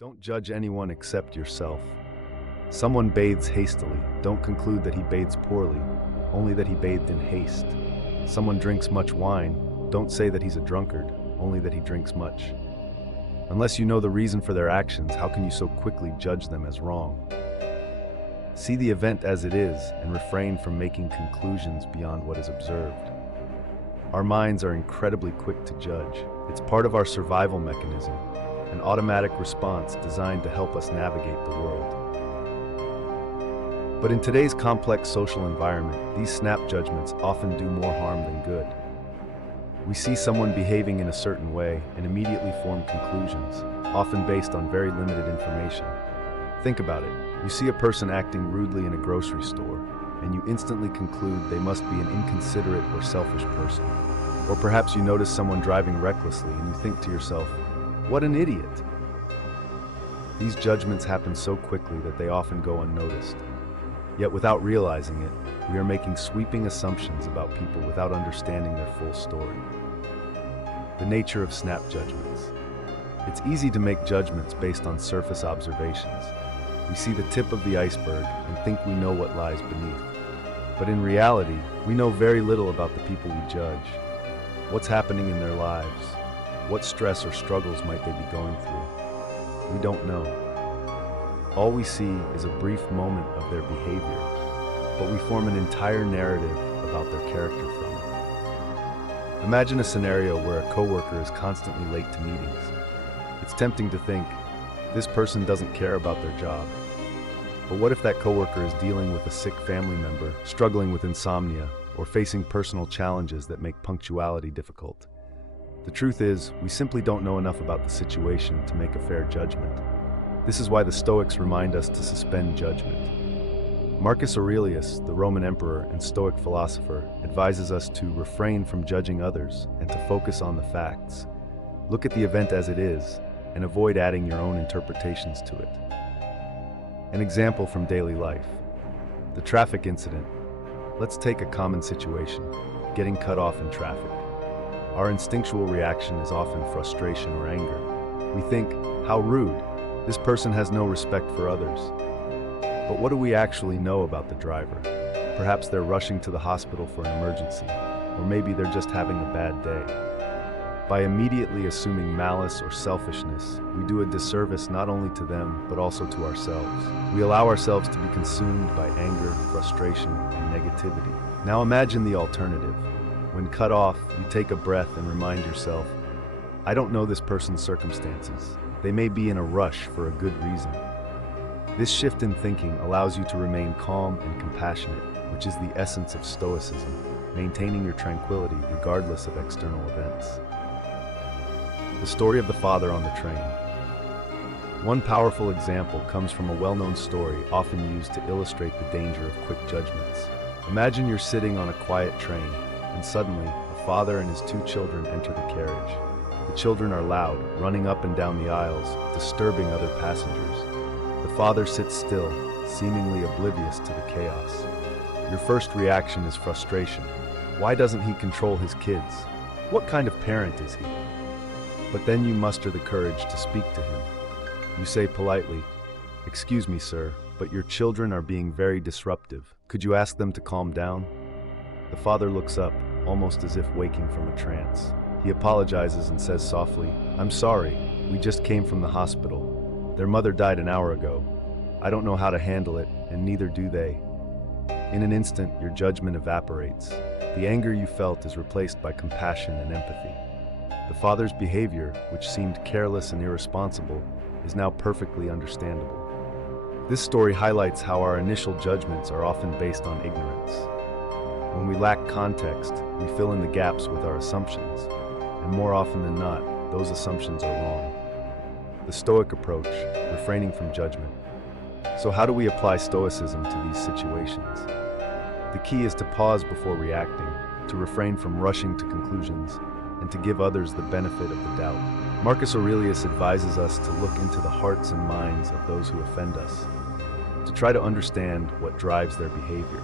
Don't judge anyone except yourself. Someone bathes hastily. Don't conclude that he bathes poorly, only that he bathed in haste. Someone drinks much wine. Don't say that he's a drunkard, only that he drinks much. Unless you know the reason for their actions, how can you so quickly judge them as wrong? See the event as it is and refrain from making conclusions beyond what is observed. Our minds are incredibly quick to judge. It's part of our survival mechanism, an automatic response designed to help us navigate the world. But in today's complex social environment, these snap judgments often do more harm than good. We see someone behaving in a certain way and immediately form conclusions, often based on very limited information. Think about it. You see a person acting rudely in a grocery store, and you instantly conclude they must be an inconsiderate or selfish person. Or perhaps you notice someone driving recklessly and you think to yourself, "What an idiot!" These judgments happen so quickly that they often go unnoticed. Yet without realizing it, we are making sweeping assumptions about people without understanding their full story. The nature of snap judgments. It's easy to make judgments based on surface observations. We see the tip of the iceberg and think we know what lies beneath. But in reality, we know very little about the people we judge. What's happening in their lives? What stress or struggles might they be going through? We don't know. All we see is a brief moment of their behavior, but we form an entire narrative about their character from it. Imagine a scenario where a coworker is constantly late to meetings. It's tempting to think, this person doesn't care about their job. But what if that coworker is dealing with a sick family member, struggling with insomnia, or facing personal challenges that make punctuality difficult? The truth is, we simply don't know enough about the situation to make a fair judgment. This is why the Stoics remind us to suspend judgment. Marcus Aurelius, the Roman emperor and Stoic philosopher, advises us to refrain from judging others and to focus on the facts. Look at the event as it is and avoid adding your own interpretations to it. An example from daily life. The traffic incident. Let's take a common situation, getting cut off in traffic. Our instinctual reaction is often frustration or anger. We think, how rude, this person has no respect for others. But what do we actually know about the driver? Perhaps they're rushing to the hospital for an emergency, or maybe they're just having a bad day. By immediately assuming malice or selfishness, we do a disservice not only to them, but also to ourselves. We allow ourselves to be consumed by anger, frustration, and negativity. Now imagine the alternative. When cut off, you take a breath and remind yourself, I don't know this person's circumstances. They may be in a rush for a good reason. This shift in thinking allows you to remain calm and compassionate, which is the essence of Stoicism, maintaining your tranquility regardless of external events. The story of the father on the train. One powerful example comes from a well-known story often used to illustrate the danger of quick judgments. Imagine you're sitting on a quiet train, and suddenly, a father and his two children enter the carriage. The children are loud, running up and down the aisles, disturbing other passengers. The father sits still, seemingly oblivious to the chaos. Your first reaction is frustration. Why doesn't he control his kids? What kind of parent is he? But then you muster the courage to speak to him. You say politely, "Excuse me, sir, but your children are being very disruptive. Could you ask them to calm down?" The father looks up, almost as if waking from a trance. He apologizes and says softly, "I'm sorry, we just came from the hospital. Their mother died an hour ago. I don't know how to handle it, and neither do they." In an instant, your judgment evaporates. The anger you felt is replaced by compassion and empathy. The father's behavior, which seemed careless and irresponsible, is now perfectly understandable. This story highlights how our initial judgments are often based on ignorance. When we lack context, we fill in the gaps with our assumptions, and more often than not, those assumptions are wrong. The Stoic approach, refraining from judgment. So how do we apply Stoicism to these situations? The key is to pause before reacting, to refrain from rushing to conclusions, and to give others the benefit of the doubt. Marcus Aurelius advises us to look into the hearts and minds of those who offend us, to try to understand what drives their behavior.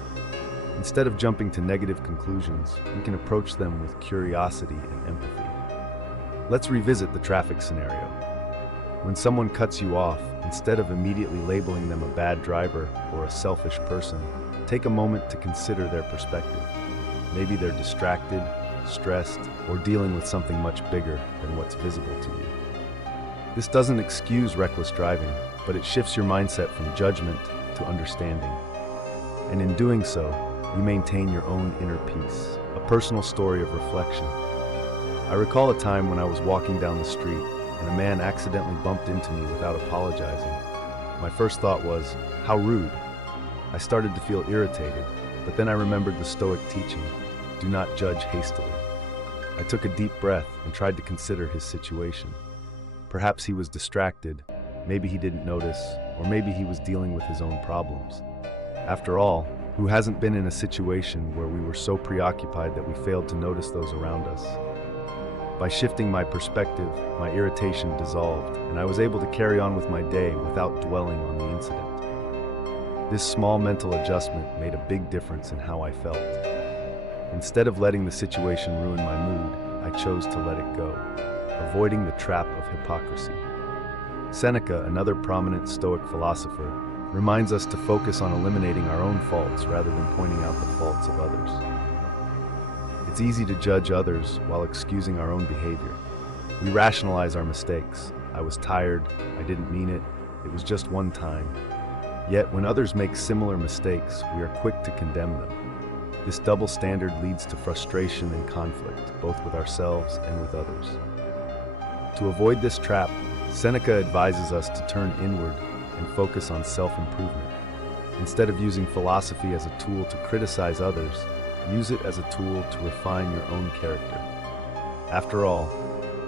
Instead of jumping to negative conclusions, we can approach them with curiosity and empathy. Let's revisit the traffic scenario. When someone cuts you off, instead of immediately labeling them a bad driver or a selfish person, take a moment to consider their perspective. Maybe they're distracted, stressed, or dealing with something much bigger than what's visible to you. This doesn't excuse reckless driving, but it shifts your mindset from judgment to understanding. And in doing so, you maintain your own inner peace, a personal story of reflection. I recall a time when I was walking down the street and a man accidentally bumped into me without apologizing. My first thought was, how rude. I started to feel irritated, but then I remembered the Stoic teaching, do not judge hastily. I took a deep breath and tried to consider his situation. Perhaps he was distracted, maybe he didn't notice, or maybe he was dealing with his own problems. After all, who hasn't been in a situation where we were so preoccupied that we failed to notice those around us? By shifting my perspective, my irritation dissolved, and I was able to carry on with my day without dwelling on the incident. This small mental adjustment made a big difference in how I felt. Instead of letting the situation ruin my mood, I chose to let it go, avoiding the trap of hypocrisy. Seneca, another prominent Stoic philosopher, reminds us to focus on eliminating our own faults rather than pointing out the faults of others. It's easy to judge others while excusing our own behavior. We rationalize our mistakes. I was tired, I didn't mean it, it was just one time. Yet when others make similar mistakes, we are quick to condemn them. This double standard leads to frustration and conflict, both with ourselves and with others. To avoid this trap, Seneca advises us to turn inward and focus on self-improvement. Instead of using philosophy as a tool to criticize others, use it as a tool to refine your own character. After all,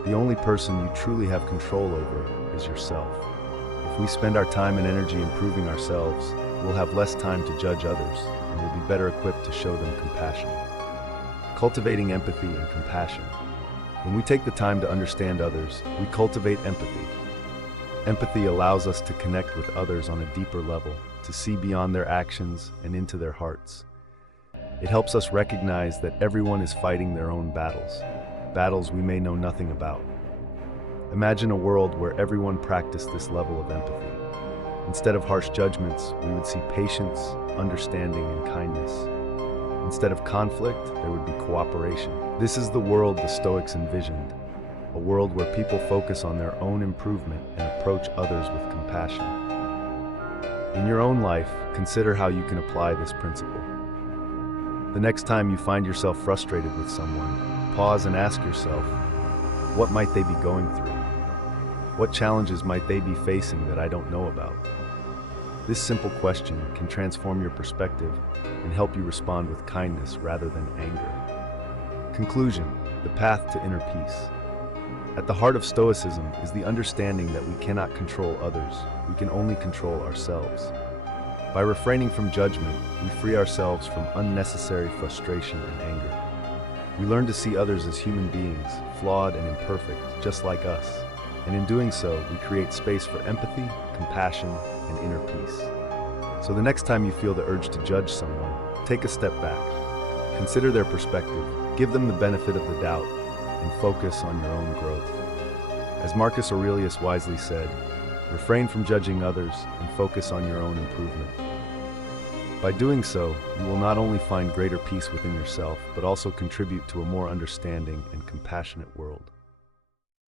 the only person you truly have control over is yourself. If we spend our time and energy improving ourselves, we'll have less time to judge others, and we'll be better equipped to show them compassion. Cultivating empathy and compassion. When we take the time to understand others, we cultivate empathy. Empathy allows us to connect with others on a deeper level, to see beyond their actions and into their hearts. It helps us recognize that everyone is fighting their own battles we may know nothing about. Imagine a world where everyone practiced this level of empathy. Instead of harsh judgments, we would see patience, understanding, and kindness. Instead of conflict, there would be cooperation. This is the world the Stoics envisioned, a world where people focus on their own improvement and approach others with compassion. In your own life, consider how you can apply this principle. The next time you find yourself frustrated with someone, pause and ask yourself, what might they be going through? What challenges might they be facing that I don't know about? This simple question can transform your perspective and help you respond with kindness rather than anger. Conclusion: the path to inner peace. At the heart of Stoicism is the understanding that we cannot control others, we can only control ourselves. By refraining from judgment, we free ourselves from unnecessary frustration and anger. We learn to see others as human beings, flawed and imperfect, just like us. And in doing so, we create space for empathy, compassion, and inner peace. So the next time you feel the urge to judge someone, take a step back. Consider their perspective, give them the benefit of the doubt, and focus on your own growth. As Marcus Aurelius wisely said, refrain from judging others and focus on your own improvement. By doing so, you will not only find greater peace within yourself, but also contribute to a more understanding and compassionate world.